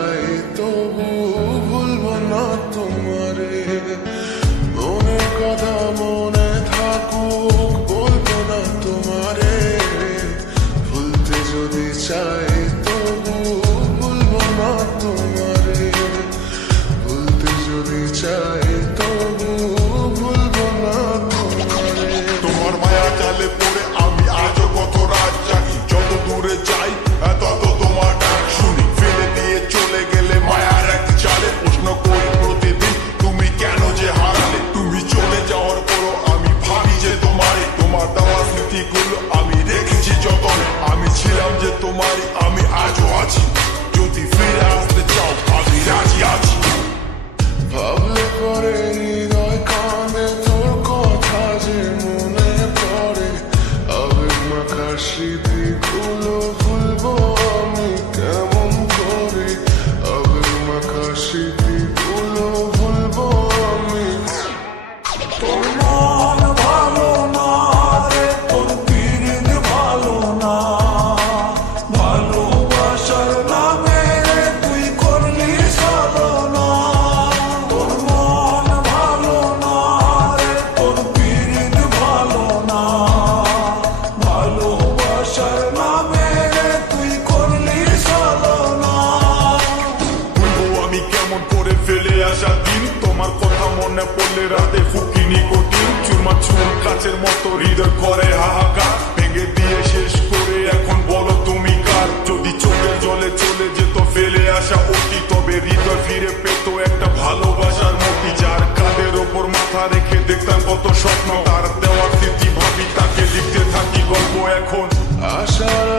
চাই তবু ভুলবো না তোমারে। মনের কথা মনে থাকুক বলবো না তোমারে। ভুলতে যদি চাই তবু ভুলবো না তোমারে। ভুলতে যদি চাই তবু ভুলবো না তোমারে। তোমার মায়া জালে পড়ে আমি আজও কত রাত জাগি। যত দূরে যাই তত তোমার ডাক শুনি। ফেলে দিয়ে চলে গেলে মায়ার এক চালে প্রশ্ন করি প্রতিদিন তুমি কেন যে হারালে। তুমি চলে যাওয়ার পরও আমি ভাবি যে তোমারই। তোমার দেওয়া স্মৃতিগুলো আমি রেখেছি যতনে। আমি ছিলাম যে তোমারই, আমি আজও আছি। যদি ফিরে আসতে চাও আমি রাজি আছি। ভাবলে পরে হৃদয় কাঁদে তোর কথা যে মনে পড়ে। আবেগ মাখা স্মৃতিগুলো ভুলবো আমি কেমন করে। আবেগ মাখা স্মৃতিগুলো ভুলবো আমি। তোর মন ভালো না রে, তোর পীড়িত ভালো না। ভালোবাসার নামে রে তুই করলি সাধনা। তোর মন ভালো না রে, তোর পীড়িত ভালো না। ভালোবাসার নামে রে তুই করলি সাধনা। বলবো আমি কেমন করে ফেলে আসা দিন। তোমার কথা মনে পড়লে রাতে ফুকিনি কঠিন। চুরমা চুর কাছের মতো হৃদয় করে হাহাকার। ভেঙে দিয়ে শেষ করে এখন বলো তুমি কার। যদি চোখের জলে চলে যেত ফেলে আসা অতি, তবে হৃদয় ফিরে পেত একটা ভালোবাসার মতি। যার কাঁধের ওপর মাথা রেখে দেখতাম কত স্বপ্ন। তার দেওয়ার স্মৃতি ভাবি, তাকে লিখতে থাকি গল্প এখন। আশার